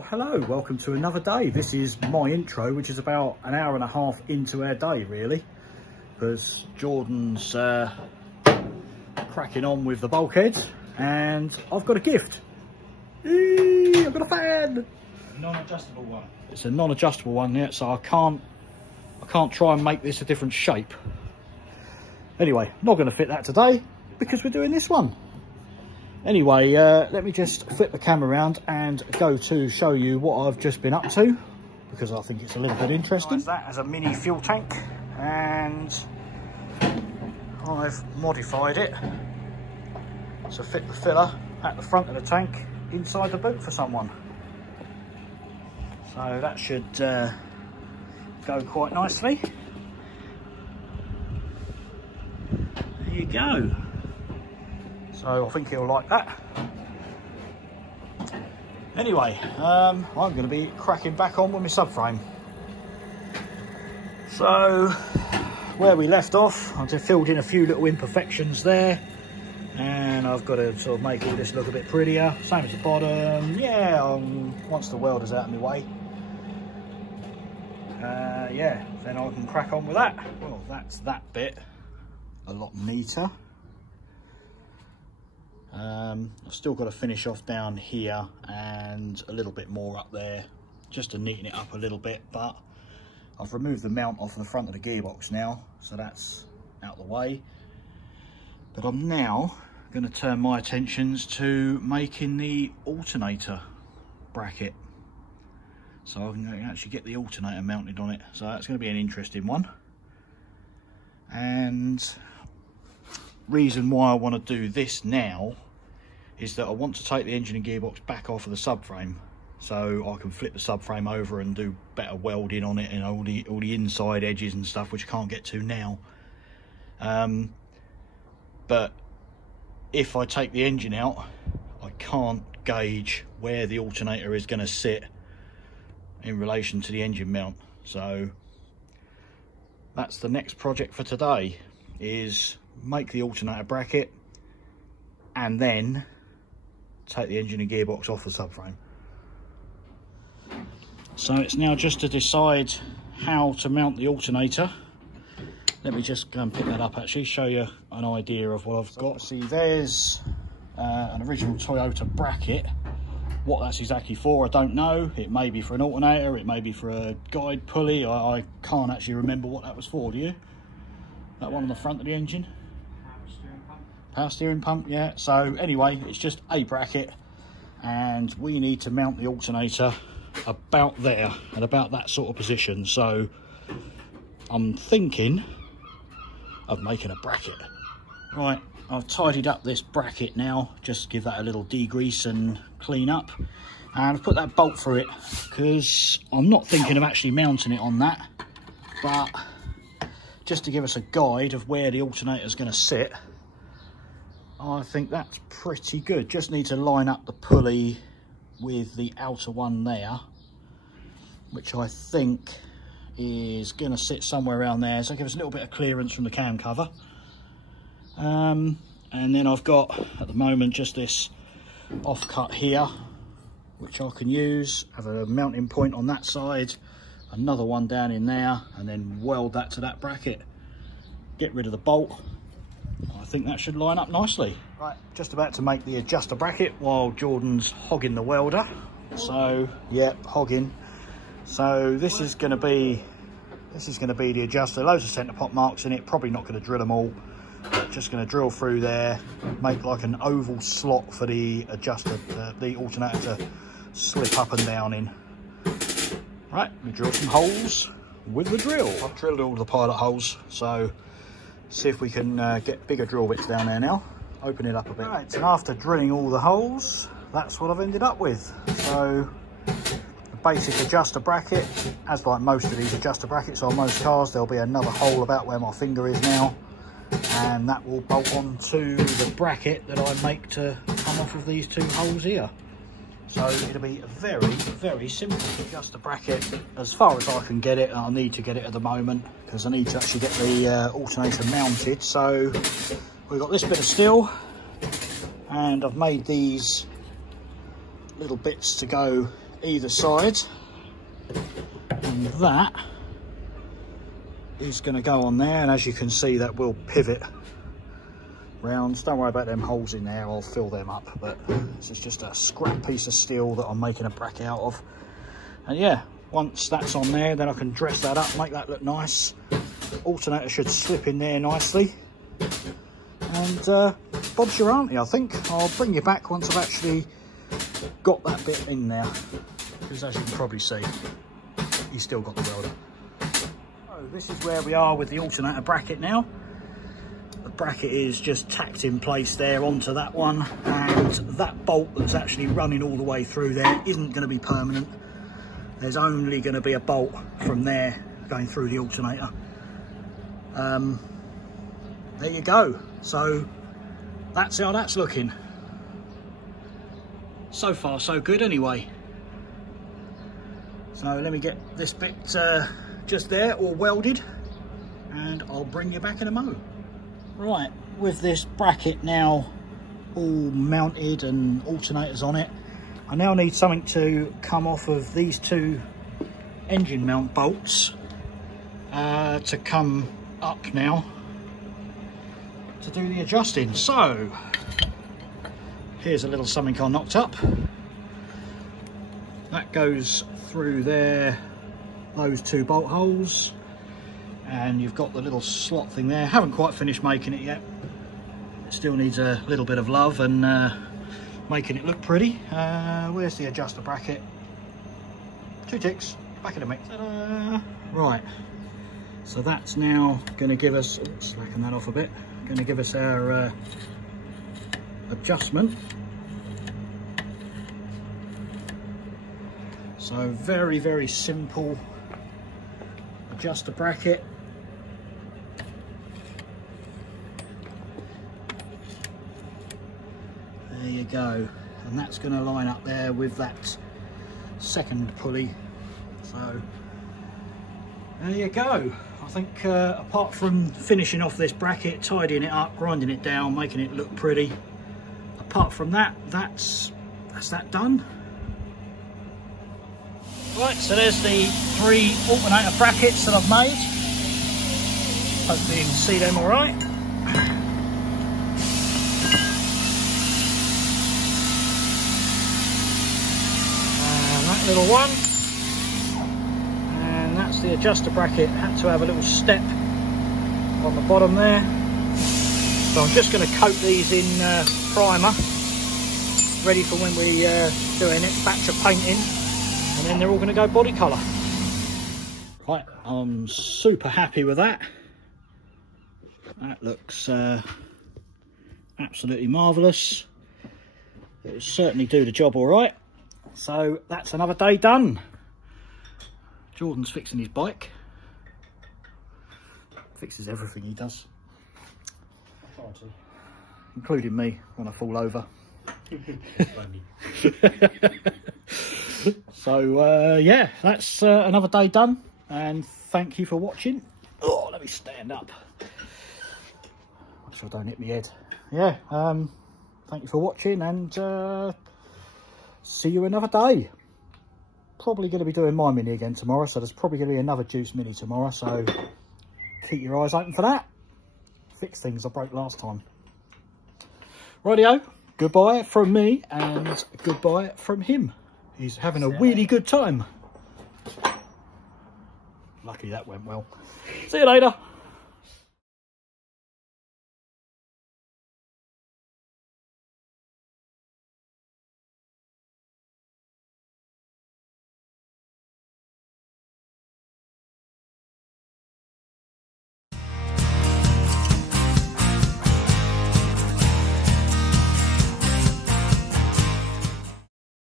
Well, hello, welcome to another day. This is my intro, which is about an hour and a half into our day, really, because Jordan's cracking on with the bulkhead, and I've got a gift. Eee, I've got a fan. Non-adjustable one. It's a non-adjustable one, yeah, so I can't try and make this a different shape. Anyway, not going to fit that today because we're doing this one. Anyway, let me just flip the camera around and go to show you what I've just been up to, because I think it's a little bit interesting. That as a mini fuel tank, and I've modified it to fit the filler at the front of the tank inside the boot for someone. So that should go quite nicely. There you go. So I think he'll like that. Anyway, I'm going to be cracking back on with my subframe. So where we left off, I just filled in a few little imperfections there, and I've got to sort of make all this look a bit prettier. Same as the bottom. Yeah, once the welder's out of my way, yeah, then I can crack on with that. Well, that's that bit a lot neater. I've still got to finish off down here and a little bit more up there, just to neaten it up a little bit, but I've removed the mount off the front of the gearbox now, so that's out of the way. But I'm now going to turn my attentions to making the alternator bracket, so I can actually get the alternator mounted on it. So that's going to be an interesting one. And reason why I want to do this now is that I want to take the engine and gearbox back off of the subframe, so I can flip the subframe over and do better welding on it and all the inside edges and stuff, which I can't get to now. But if I take the engine out, I can't gauge where the alternator is going to sit in relation to the engine mount. So that's the next project for today, is make the alternator bracket and then take the engine and gearbox off the subframe. So it's now just to decide how to mount the alternator. Let me just go and pick that up, actually show you an idea of what I've got. See, there's an original Toyota bracket. What that's exactly for, I don't know. It may be for an alternator, it may be for a guide pulley. I can't actually remember what that was for, do you? That one on the front of the engine? Power steering pump, yeah. So anyway, it's just a bracket, and we need to mount the alternator about there, at about that sort of position. So I'm thinking of making a bracket. Right, I've tidied up this bracket now, just to give that a little degrease and clean up. And I've put that bolt through it, because I'm not thinking of actually mounting it on that, but just to give us a guide of where the alternator is going to sit. I think that's pretty good. Just need to line up the pulley with the outer one there, which I think is going to sit somewhere around there, so give us a little bit of clearance from the cam cover. And then I've got at the moment just this offcut here, which I can use, have a mounting point on that side, another one down in there, and then weld that to that bracket. Get rid of the bolt. I think that should line up nicely. Right, just about to make the adjuster bracket while Jordan's hogging the welder. So yeah, hogging. So this is going to be the adjuster. Loads of centre pot marks in it. Probably not going to drill them all. But just going to drill through there, make like an oval slot for the adjuster, the alternator to slip up and down in. Right, we drill some holes with the drill. I've drilled all the pilot holes, so see if we can get bigger drill bits down there now. Open it up a bit. Right, and after drilling all the holes, that's what I've ended up with. So the basic adjuster bracket, as like most of these adjuster brackets on most cars, there'll be another hole about where my finger is now, and that will bolt onto the bracket that I make to come off of these two holes here. So it'll be very, very simple. Just a bracket, as far as I can get it, I need to get it at the moment because I need to actually get the alternator mounted. So we've got this bit of steel, and I've made these little bits to go either side, and that is going to go on there, and as you can see that will pivot round. Don't worry about them holes in there, I'll fill them up, but this is just a scrap piece of steel that I'm making a bracket out of. And yeah, once that's on there, then I can dress that up, make that look nice. Alternator should slip in there nicely, and Bob's your auntie, I think. I'll bring you back once I've actually got that bit in there, because as you can probably see, he's still got the welder. So this is where we are with the alternator bracket now. The bracket is just tacked in place there onto that one, and that bolt that's actually running all the way through there isn't going to be permanent. There's only going to be a bolt from there going through the alternator. There you go. So that's how that's looking. So far so good anyway. So let me get this bit just there all welded, and I'll bring you back in a mo. Right, with this bracket now all mounted and alternators on it, I now need something to come off of these two engine mount bolts to come up now to do the adjusting. So here's a little something I knocked up. That goes through there, those two bolt holes, and you've got the little slot thing there. Haven't quite finished making it yet. It still needs a little bit of love and making it look pretty. Where's the adjuster bracket? 2 ticks, back in the mix. Right, so that's now going to give us, slacking that off a bit, going to give us our adjustment. So very, very simple adjuster bracket. There you go, and that's going to line up there with that second pulley. So there you go. I think apart from finishing off this bracket, tidying it up, grinding it down, making it look pretty, apart from that, that's that done. Right, so there's the 3 alternator brackets that I've made. Hopefully you can see them all right. And that little one. And that's the adjuster bracket. Had to have a little step on the bottom there. So I'm just going to coat these in primer, ready for when we do a next batch of painting. And then they're all going to go body colour. Right, I'm super happy with that. That looks absolutely marvellous. It'll certainly do the job all right. So that's another day done. Jordan's fixing his bike. Fixes everything he does. I try to. Including me when I fall over. So yeah, that's another day done, and thank you for watching. Oh, let me stand up. Make sure I don't hit my head. Yeah, thank you for watching, and see you another day. Probably going to be doing my mini again tomorrow, so there's probably going to be another juice mini tomorrow, so keep your eyes open for that. Fix things I broke last time. Rightio, goodbye from me and goodbye from him. He's having a really good time. Luckily that went well. See you later.